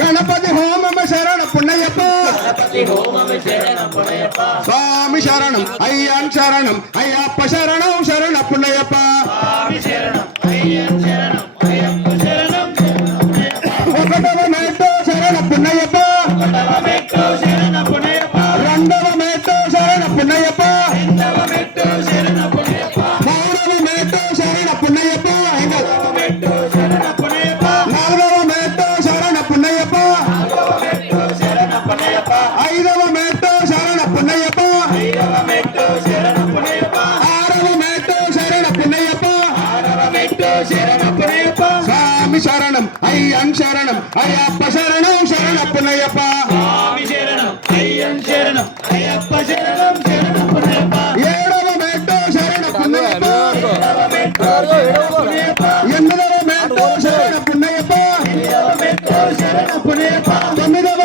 గణపతి శరణ పుణ్యప్ప హోమం శరణం పుణయ్యప్ప స్వామి శరణం అయ్యాన్ శరణం అయ్యప్ప శరణం శరణ పుణ్యప్ప ఒకటవ మేటో శరణ పుణ్యప్ప రెండవ మేటో శరణ పుణ్యప్ప స్వామి శరణం అయ్యన్ శరణం అయ్యప్ప శరణం శరణ పుణ్యప్ప స్వామి శరణం అయ్యం శరణం అయ్యప్ప శరణం శరణ పుణయ్యప్ప ఏడవ మేటో శరణ పుణ్యప్ప ఏడవ మెట్టు శరణ పుణయ్యప్ప ఎనిమిదవ మేటో శరణ పుణ్యప్ప ఏడవ మెట్టు శరణ పుణయ్యప్ప తొమ్మిదవ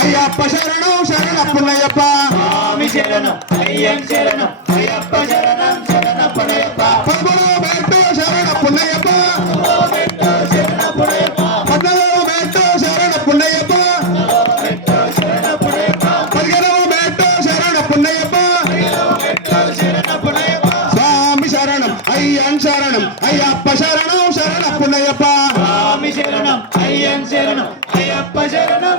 అయ్యప్ప శరణం శరణ పుణ్యప్ప స్వామి శరణం అయ్యం శరణం అయ్యప్ప శరణం శరణ పుణయ్యప్ప పదమూడవ మేటో శరణ పుణ్యప్ప పదవ మెట్టు శరణ పుణయ్యప్ప పద్నాలుగవ మేటో శరణ పుణ్యప్ప పదవ మెట్టు శరణ పుణయ్యప్ప పదిహేనవ మేటో శరణ పుణ్యప్ప పదిహేనవ మెట్టు శరణ పుణయ్యప్ప స్వామి శరణం అయ్యన్ శరణం అయ్యప్ప శరణం శరణ పుణ్యప్ప స్వామి శరణం అయ్యం శరణం అయ్యప్ప శరణం